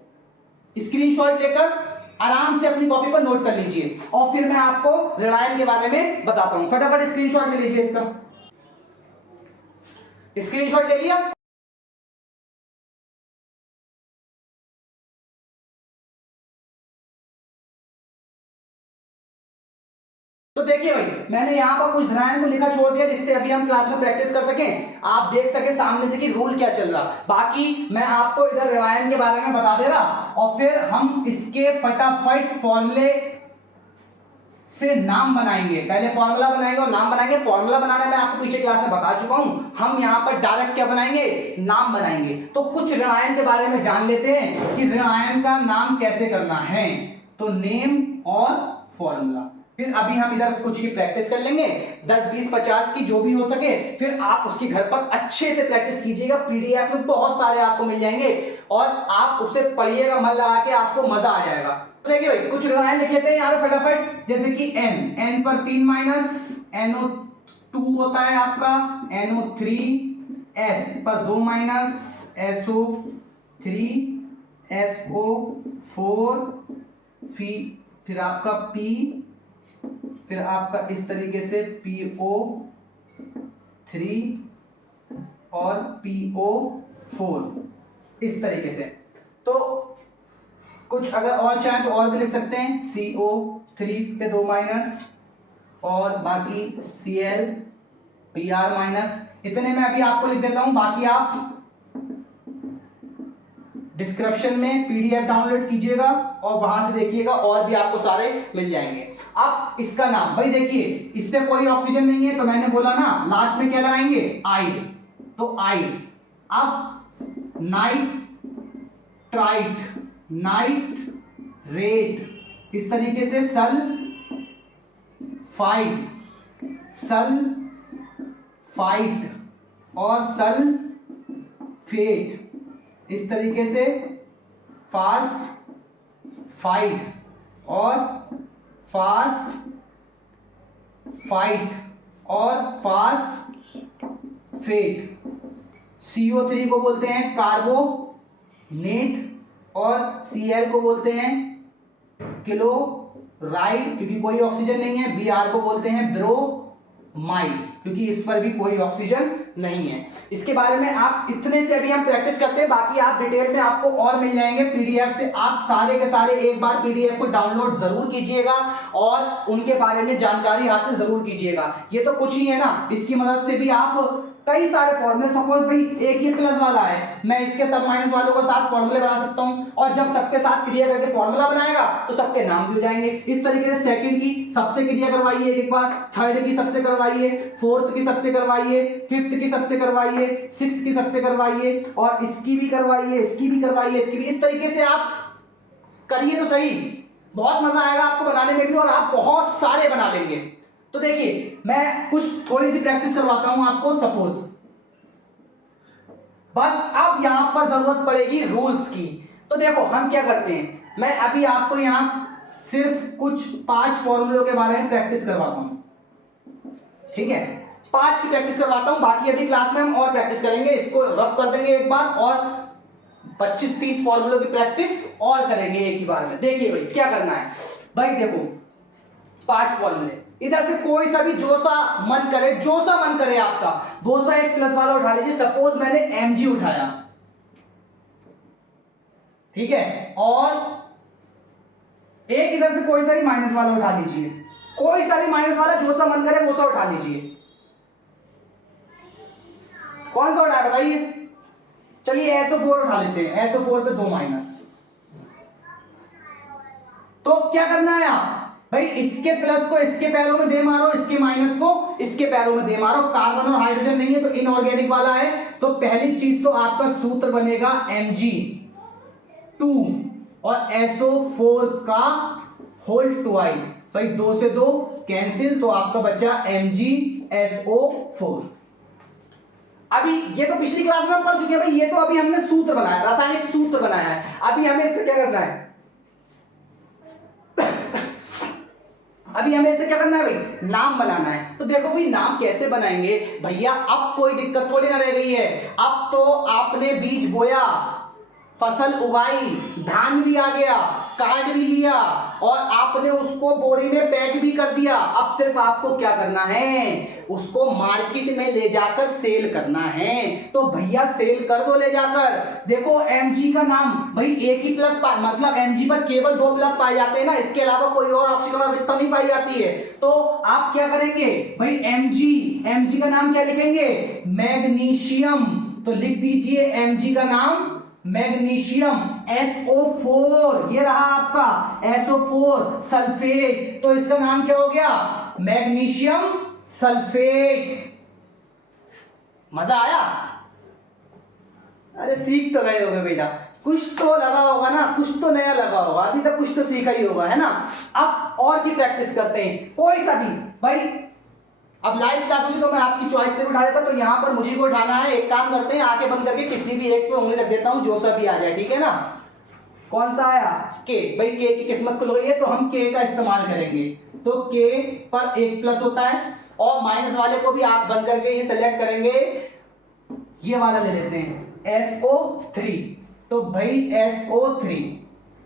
स्क्रीनशॉट लेकर आराम से अपनी कॉपी पर नोट कर लीजिए और फिर मैं आपको ऋणायन के बारे में बताता हूं। फटाफट स्क्रीनशॉट ले लीजिए, इसका स्क्रीनशॉट ले लिया। तो देखिए भाई मैंने यहाँ पर कुछ धनायन को लिखा छोड़ दिया जिससे अभी हम क्लास में प्रैक्टिस कर सकें, आप देख सके सामने से कि रूल क्या चल रहा। बाकी मैं आपको इधर ऋणायन के बारे में बता दे रहा और फिर हम इसके फटाफट फॉर्मूले से नाम बनाएंगे। पहले फॉर्मूला बनाएंगे और नाम बनाएंगे। फॉर्मूला बनाने में आपको पीछे क्लास में बता चुका हूं, हम यहाँ पर डायरेक्ट क्या बनाएंगे, नाम बनाएंगे। तो कुछ ऋणायन के बारे में जान लेते हैं कि ऋणायन का नाम कैसे करना है। तो नेम और फॉर्मूला, फिर अभी हम इधर कुछ की प्रैक्टिस कर लेंगे 10, 20, 50 की जो भी हो सके। फिर आप उसकी घर पर अच्छे से प्रैक्टिस कीजिएगा, पीडीएफ में बहुत सारे आपको मिल जाएंगे और आप उसे पढ़िएगा, मन लगा के, आपको मजा आ जाएगा। तो देखिए भाई कुछ ऋणायन लिख लेते हैं यहाँ पे फटाफट, जैसे कि n पर 3 माइनस, NO2 होता है आपका, NO3, S पर 2 माइनस, SO3, SO4, फिर आपका P, फिर आपका इस तरीके से PO3 और PO4 इस तरीके से। तो कुछ अगर और चाहें तो और भी लिख सकते हैं, CO3 पे 2 माइनस और बाकी Cl Br माइनस, इतने में अभी आपको लिख देता हूं, बाकी आप डिस्क्रिप्शन में पीडीएफ डाउनलोड कीजिएगा और वहां से देखिएगा, और भी आपको सारे मिल जाएंगे। अब इसका नाम भाई देखिए, इस पे कोई ऑक्सीजन नहीं है तो मैंने बोला ना लास्ट में क्या लगाएंगे, आइड, तो आइड। अब नाइट्राइट, नाइट्रेट, इस तरीके से सल्फाइड, सल्फाइड और सल्फेट, इस तरीके से फास्फाइड और फास्फाइड और फास्फेट। CO3 को बोलते हैं कार्बोनेट और Cl को बोलते हैं क्लोराइड, क्योंकि कोई ऑक्सीजन नहीं है। Br को बोलते हैं ब्रोमाइड, क्योंकि इस पर भी कोई ऑक्सीजन नहीं है। इसके बारे में आप इतने से अभी हम प्रैक्टिस करते हैं, बाकी आप डिटेल में आपको और मिल जाएंगे पीडीएफ से। आप सारे के सारे एक बार पीडीएफ को डाउनलोड जरूर कीजिएगा और उनके बारे में जानकारी हासिल जरूर कीजिएगा। ये तो कुछ ही है ना, इसकी मदद से भी आप कई सारे फॉर्मूले, सपोज भाई एक ही प्लस वाला है, मैं इसके सब माइनस वालों के साथ फॉर्मूले बना सकता हूं और जब सबके साथ क्रिया करके फॉर्मूला बनाएगा तो सबके नाम भी हो जाएंगे। इस तरीके से सेकंड की सबसे क्रिया करवाइए एक बार, थर्ड की सबसे करवाइए, फोर्थ की सबसे करवाइए, फिफ्थ की सबसे करवाइए, सिक्स्थ की सबसे करवाइए और इसकी भी करवाइए, इसकी भी करवाइए, इसकी भी। इस तरीके से आप करिए तो सही, बहुत मजा आएगा आपको बनाने में भी और आप बहुत सारे बना लेंगे। तो देखिए मैं कुछ थोड़ी सी प्रैक्टिस करवाता हूं आपको। सपोज बस अब यहां पर जरूरत पड़ेगी रूल्स की। तो देखो हम क्या करते हैं, मैं अभी आपको यहां सिर्फ कुछ 5 फॉर्मूलों के बारे में प्रैक्टिस करवाता हूं, ठीक है, 5 की प्रैक्टिस करवाता हूं, बाकी अभी क्लास में हम और प्रैक्टिस करेंगे, इसको रफ कर देंगे एक बार और 25-30 फॉर्मूलों की प्रैक्टिस और करेंगे एक ही बार में। देखिए भाई क्या करना है, भाई देखो 5 फॉर्मूले, इधर से कोई सा भी जो सा मन करे आपका वो सा एक प्लस वाला उठा लीजिए। सपोज मैंने mg उठाया, ठीक है, और एक इधर से कोई सा भी माइनस वाला उठा लीजिए, कोई सा भी माइनस वाला जो सा मन करे वो सा उठा लीजिए। कौन सा उठाया बताइए? चलिए SO4 उठा लेते हैं। SO4 पे 2 माइनस। तो क्या करना है आप भाई, इसके प्लस को इसके पैरों में दे मारो, इसके माइनस को इसके पैरों में दे मारो। कार्बन और हाइड्रोजन नहीं है तो इनऑर्गेनिक वाला है, तो पहली चीज तो आपका सूत्र बनेगा Mg2 और SO4 का होल ट्वाइस। भाई 2 से 2 कैंसिल, तो आपका बचा MgSO4। अभी ये तो पिछली क्लास में हम पढ़ चुके हैं भाई, ये तो अभी हमने सूत्र बनाया, रासायनिक सूत्र बनाया है। अभी हमें इससे क्या करना है, अभी हमें इससे क्या करना है भाई, नाम बनाना है। तो देखो भाई नाम कैसे बनाएंगे भैया, अब कोई दिक्कत थोड़ी ना रह गई है। अब तो आपने बीज बोया, फसल उगाई, धान भी आ गया, काट भी लिया और आपने उसको बोरी में पैक भी कर दिया। अब सिर्फ आपको क्या करना है, उसको मार्केट में ले जाकर सेल करना है। तो भैया सेल कर दो ले जाकर। देखो Mg का नाम भाई एक ही प्लस मतलब Mg पर केवल 2 प्लस पाए जाते हैं ना, इसके अलावा कोई और ऑक्सीजन अवस्था नहीं पाई जाती है। तो आप क्या करेंगे भाई, Mg का नाम क्या लिखेंगे, मैग्नीशियम। तो लिख दीजिए Mg का नाम मैग्नीशियम। SO4 ये रहा आपका SO4 सल्फेट, तो इसका नाम क्या हो गया, मैग्नीशियम सल्फेट। मजा आया? अरे सीख तो गए होगे बेटा, कुछ तो लगा होगा ना, कुछ तो नया लगा होगा, अभी तक कुछ तो सीखा ही होगा, है ना। अब और की प्रैक्टिस करते हैं, कोई सा भी भाई। अब लाइव क्लास होगी तो मैं आपकी चॉइस से उठा देता, तो यहाँ पर मुझे को उठाना है। एक काम करते हैं, आंखें बंद करके किसी भी एक पे उंगली रख देता हूँ, जो सा भी आ जाए, ठीक है ना। कौन सा आया, के। भाई के की किस्मत खुल गई है तो हम के का इस्तेमाल करेंगे। तो के पर एक प्लस होता है और माइनस वाले को भी आप बंद करके ही सेलेक्ट करेंगे। ये वाला ले लेते हैं SO3। तो भाई SO3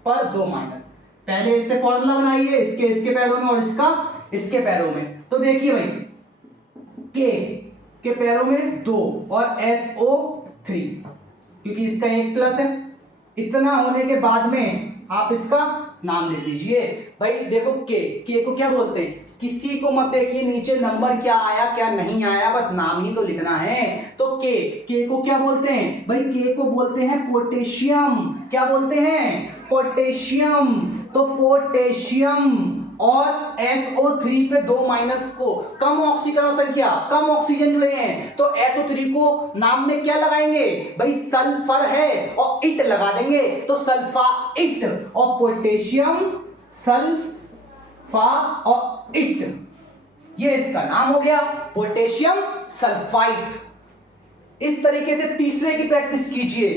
पर 2 माइनस। पहले इससे फॉर्मूला बनाइए, इसके पैरों में और इसका इसके पैरों में। तो देखिए भाई के पैरों में 2 और SO3, क्योंकि इसका एक प्लस है। इतना होने के बाद में आप इसका नाम ले लीजिए। भाई देखो के को क्या बोलते हैं, किसी को मत देखिए नीचे नंबर क्या आया क्या नहीं आया, बस नाम ही तो लिखना है। तो के को क्या बोलते हैं भाई, के को बोलते हैं पोटेशियम। क्या बोलते हैं, पोटेशियम। तो पोटेशियम और SO3 पे 2 माइनस को, कम ऑक्सीकरण संख्या, कम ऑक्सीजन जुड़े हैं, तो SO3 को नाम में क्या लगाएंगे भाई, सल्फर है और इट लगा देंगे, तो सल्फा इट। और पोटेशियम सल्फा और इट, ये इसका नाम हो गया पोटेशियम सल्फाइड। इस तरीके से तीसरे की प्रैक्टिस कीजिए।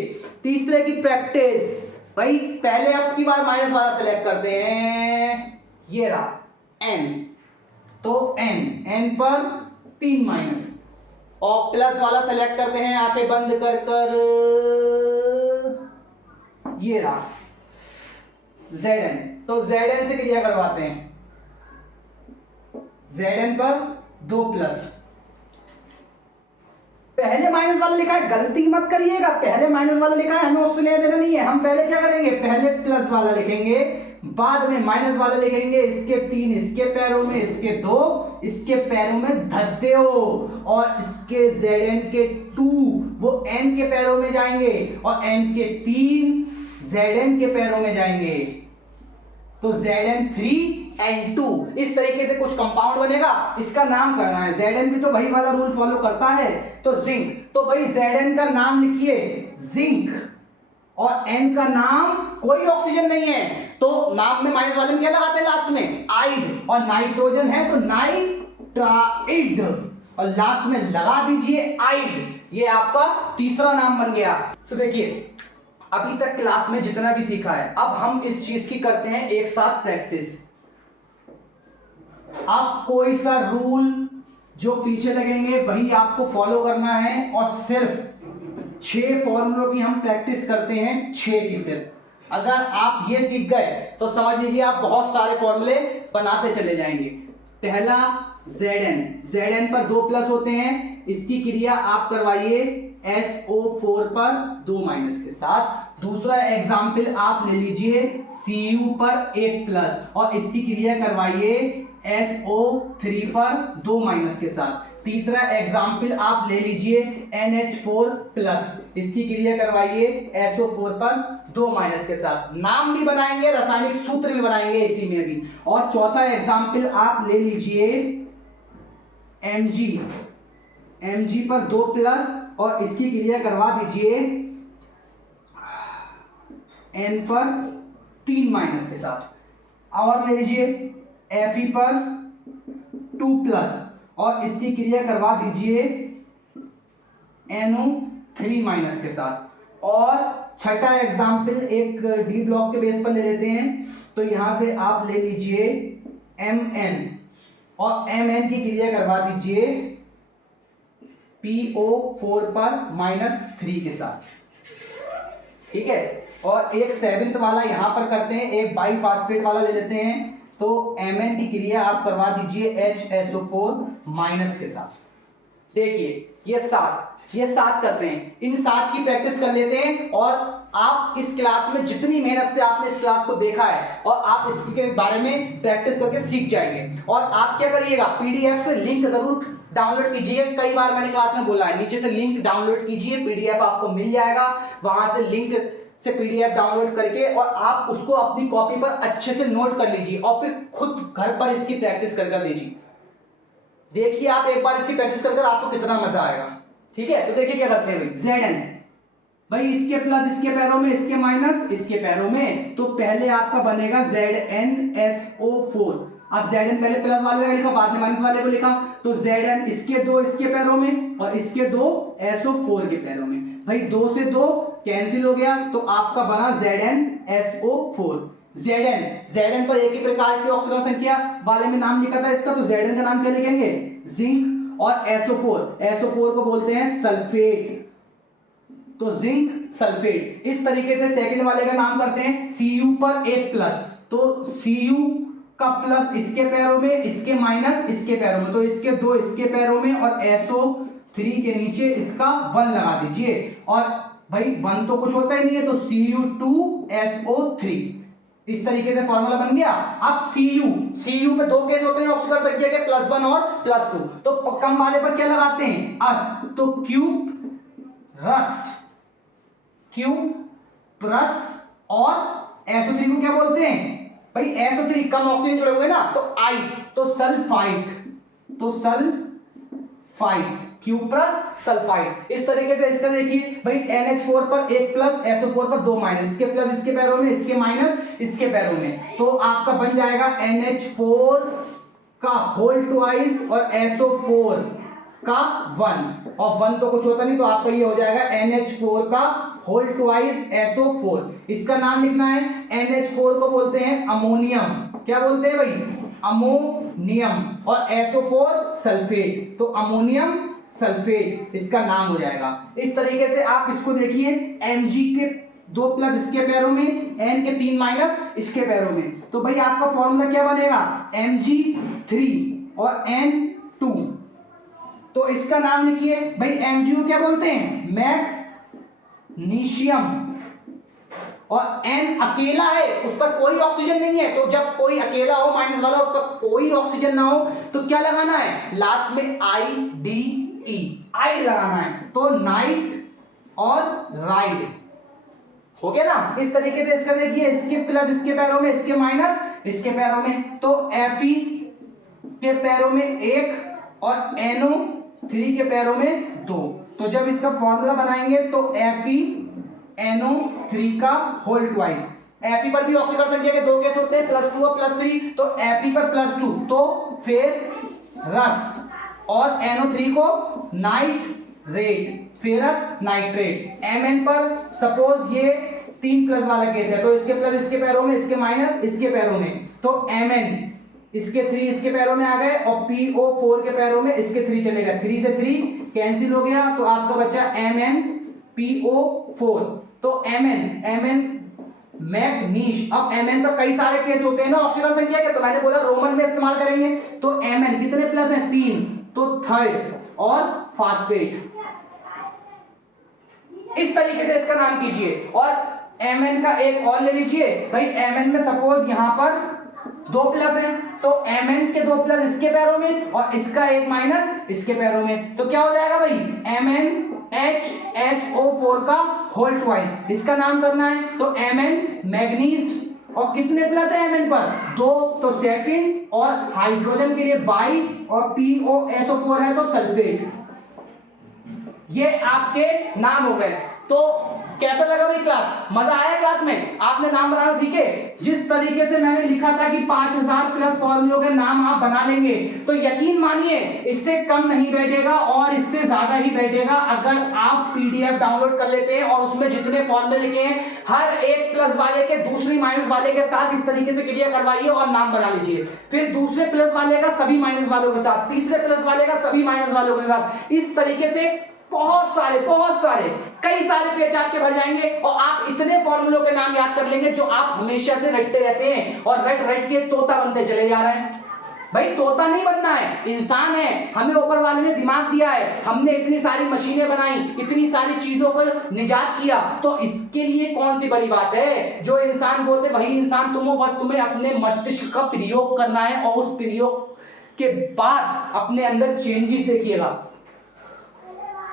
तीसरे की प्रैक्टिस भाई, पहले अब की बार माइनस वाला सेलेक्ट करते हैं, ये रहा N। तो N पर 3 माइनस और प्लस वाला सेलेक्ट करते हैं, आंखें बंद कर कर, ये रहा Zn। तो Zn से क्या करवाते हैं, Zn पर 2 प्लस। पहले माइनस वाला लिखा है, गलती मत करिएगा, पहले माइनस वाला लिखा है, हमें उससे लेना देना नहीं है। हम पहले क्या करेंगे, पहले प्लस वाला लिखेंगे, बाद में माइनस वाला लिखेंगे। इसके 3 इसके पैरों में, इसके 2 इसके पैरों में धद्दे हो, और इसके Zn के 2 वो N के पैरों में जाएंगे और N के 3 Zn के पैरों में जाएंगे। तो Zn3N2 इस तरीके से कुछ कंपाउंड बनेगा, इसका नाम करना है। Zn भी तो वही वाला रूल फॉलो करता है, तो जिंक। तो भाई Zn का नाम लिखिए जिंक और N का नाम, कोई ऑक्सीजन नहीं है तो नाम में माइनस वाले में क्या लगाते हैं लास्ट में, आइड। और नाइट्रोजन है तो नाइट्राइड और लास्ट में लगा दीजिए आइड। ये आपका तीसरा नाम बन गया। तो देखिए अभी तक क्लास में जितना भी सीखा है, अब हम इस चीज की करते हैं एक साथ प्रैक्टिस। अब कोई सा रूल जो पीछे लगेंगे वही आपको फॉलो करना है और सिर्फ 6 फॉर्मूलों की हम प्रैक्टिस करते हैं, 6 की सिर्फ। अगर आप ये सीख गए तो समझ लीजिए आप बहुत सारे फॉर्मूले बनाते चले जाएंगे। पहला Zn पर 2 प्लस होते हैं, इसकी क्रिया आप करवाइए SO4 पर 2 माइनस के साथ। दूसरा एग्जाम्पल आप ले लीजिए Cu पर 1 प्लस और इसकी क्रिया करवाइए SO3 पर 2 माइनस के साथ। तीसरा एग्जाम्पल आप ले लीजिए NH4 प्लस, इसकी क्रिया करवाइए SO4 पर 2 माइनस के साथ। नाम भी बनाएंगे, रासायनिक सूत्र भी बनाएंगे इसी में भी। और चौथा एग्जाम्पल आप ले लीजिए Mg पर 2 प्लस और इसकी क्रिया करवा दीजिए N पर 3 माइनस के साथ। और ले लीजिए Fe पर 2 प्लस और इसकी क्रिया करवा दीजिए NO3 माइनस के साथ। और छठा एग्जाम्पल एक डी ब्लॉक के बेस पर ले लेते हैं, तो यहां से आप ले लीजिए Mn और Mn की क्रिया करवा दीजिए PO4 पर -3 के साथ। ठीक है, और एक 7th वाला यहां पर करते हैं, एक बाईफास्फेट वाला ले लेते हैं, तो Mn की क्रिया आप करवा दीजिए HSO4 माइनस के साथ। देखिए ये 7 करते हैं, इन 7 की प्रैक्टिस कर लेते हैं। और आप इस क्लास में जितनी मेहनत से आपने इस क्लास को देखा है और आप इसके बारे में प्रैक्टिस करके सीख जाएंगे। और आप क्या करिएगा, पीडीएफ से लिंक जरूर डाउनलोड कीजिए। कई बार मैंने क्लास में बोला है, नीचे से लिंक डाउनलोड कीजिए, पीडीएफ आपको मिल जाएगा, वहां से लिंक से पीडीएफ डाउनलोड करके और आप उसको अपनी कॉपी पर अच्छे से नोट कर लीजिए और फिर खुद घर पर इसकी प्रैक्टिस कर दीजिए। देखिए आप एक बार इसकी प्रैक्टिस कर आपको कितना मजा आएगा। ठीक है, तो देखिए क्या करते हैं भाई, Zn भाई इसके प्लस इसके पैरों में, इसके माइनस इसके पैरों में, तो पहले आपका बनेगा ZnSO4। अब Zn पहले प्लस वाले का लिखा, बाद में माइनस वाले को लिखा, तो Zn इसके 2 इसके पैरों में और इसके 2 SO4 के पैरों में। भाई 2 से 2 कैंसिल हो गया, तो आपका बना ZnSO4। Zn पर एक ही प्रकार की ऑक्सीजन संख्या वाले में नाम लिखा था इसका, तो Zn का नाम क्या लिखेंगे, जिंक। और SO4 को बोलते हैं सल्फेट, तो जिंक सल्फेट। इस तरीके से सेकंड वाले का नाम करते हैं Cu पर 1 प्लस, तो Cu का प्लस इसके पैरों में, इसके माइनस इसके पैरों में, तो इसके 2 इसके पैरों में और SO3 के नीचे इसका 1 लगा दीजिए। और भाई 1 तो कुछ होता ही नहीं है, तो Cu2SO3। इस तरीके से फॉर्मूला बन गया। अब Cu पे 2 केस होते हैं ऑक्सीजन संख्या के, +1 और +2, तो कम वाले पर क्या लगाते हैं, अस, तो क्यूप्रस। और SO3 को क्या बोलते हैं भाई, SO3 कम ऑक्सीजन जुड़े हुए ना, तो I, तो सल्फाइड, क्यूप्रस सल्फाइड। इस तरीके से इसका देखिए भाई NH4 पर 1 प्लस, SO4 पर 2 माइनस, इसके प्लस इसके पैरों में, इसके माइनस इसके पैरों में, तो आपका बन जाएगा NH4 का होल ट्वाइस और SO4 का 1, और 1 तो कुछ होता नहीं, तो आपका ये हो जाएगा NH4 का होल ट्वाइस SO4। इसका नाम लिखना है, NH4 को बोलते हैं अमोनियम। क्या बोलते हैं भाई, अमोनियम। और SO4 सल्फेट, तो अमोनियम सल्फेट इसका नाम हो जाएगा। इस तरीके से आप इसको देखिए, Mg के 2 प्लस इसके पैरों में, N के 3 माइनस इसके पैरों में, तो भाई आपका फॉर्मूला क्या बनेगा, Mg3 और N2। तो इसका नाम लिखिए भाई, Mg को क्या बोलते हैं, मैग्नीशियम। और N अकेला है, उस पर कोई ऑक्सीजन नहीं है, तो जब कोई अकेला हो माइनस वाला, उस पर कोई ऑक्सीजन ना हो, तो क्या लगाना है, लास्ट में IDE, आइड लगाना है, तो नाइट और राइड हो गया ना। इस तरीके से इसका देखिए, इसके प्लस इसके पैरों में, इसके माइनस इसके पैरों में, तो Fe के पैरों में 1 और NO3 के पैरों में 2। तो जब इसका फॉर्मूला बनाएंगे तो FeNO3 का होल ट्वाइस। Fe पर भी ऑक्सीजन संख्या के 2 केस होते हैं, +2 और +3, तो Fe पर +2 तो फेरस, और NO3 को नाइट्रेट, फेरस नाइट्रेट। Mn पर सपोज ये 3 प्लस वाला केस है, तो इसके प्लस इसके पैरों में, इसके माइनस इसके पैरों में, तो Mn इसके 3 इसके पैरों में आ गए और PO4 के पैरों में इसके 3 चले गए, 3 से 3 कैंसिल हो गया, तो आपका बचा MnPO4। तो Mn मैग्नीज। अब Mn का कई सारे केस होते हैं ना ऑक्सीजन संख्या के, तो मैंने बोला रोमन में इस्तेमाल करेंगे। तो Mn कितने प्लस हैं 3, तो थर्ड और फास्फेट, इस तरीके से इसका नाम कीजिए। और Mn का एक और ले लीजिए भाई, Mn में सपोज यहां पर 2 प्लस है, तो Mn के 2 प्लस इसके पैरों में और इसका 1 माइनस इसके पैरों में, तो क्या हो जाएगा भाई MnHSO4 का होल ट्वाइस, इसका नाम करना है। तो Mn मैग्नीज, और कितने प्लस है Mn पर 2, तो सेकंड, और हाइड्रोजन के लिए बाई, और POSO4 है तो सल्फेट। ये आपके नाम हो गए। तो कैसा लगा भाई क्लास, मजा आया क्लास में, आपने नाम बनाना सीखे। जिस तरीके से मैंने लिखा था कि 5000 प्लस फॉर्मूलों के नाम आप बना लेंगे, तो यकीन मानिए इससे कम नहीं बैठेगा और इससे ज्यादा ही बैठेगा अगर आप PDF डाउनलोड कर लेते हैं और उसमें जितने फॉर्मूले लिखे हैं हर एक प्लस वाले के दूसरी माइनस वाले के साथ इस तरीके से क्रिया करवाइए और नाम बना लीजिए। फिर दूसरे प्लस वाले का सभी माइनस वालों के साथ, तीसरे प्लस वाले का सभी माइनस वालों के साथ, इस तरीके से बहुत सारे कई सारे पेज आपके भर जाएंगे और आप इतने फॉर्मूलों के नाम याद कर लेंगे जो आप हमेशा से रटते रहते हैं और रट के तोता बनते चले जा रहे हैं। भाई तोता नहीं बनना है, इंसान है, हमें ऊपर वाले ने दिमाग दिया है, हमने इतनी सारी मशीनें बनाई, इतनी सारी चीजों पर निजात किया, तो इसके लिए कौन सी बड़ी बात है। जो इंसान बोलते वही इंसान तुम हो, बस तुम्हें अपने मस्तिष्क का प्रयोग करना है और उस प्रयोग के बाद अपने अंदर चेंजेस देखिएगा।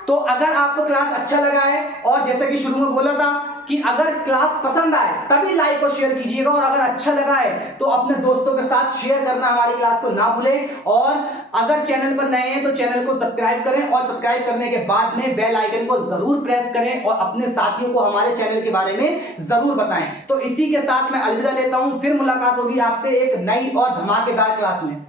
तो अगर आपको क्लास अच्छा लगा है, और जैसे कि शुरू में बोला था कि अगर क्लास पसंद आए तभी लाइक और शेयर कीजिएगा, और अगर अच्छा लगा है तो अपने दोस्तों के साथ शेयर करना हमारी क्लास को ना भूलें। और अगर चैनल पर नए हैं तो चैनल को सब्सक्राइब करें, और सब्सक्राइब करने के बाद में बेल आइकन को जरूर प्रेस करें और अपने साथियों को हमारे चैनल के बारे में जरूर बताएं। तो इसी के साथ मैं अलविदा लेता हूं, फिर मुलाकात होगी आपसे एक नई और धमाकेदार क्लास में।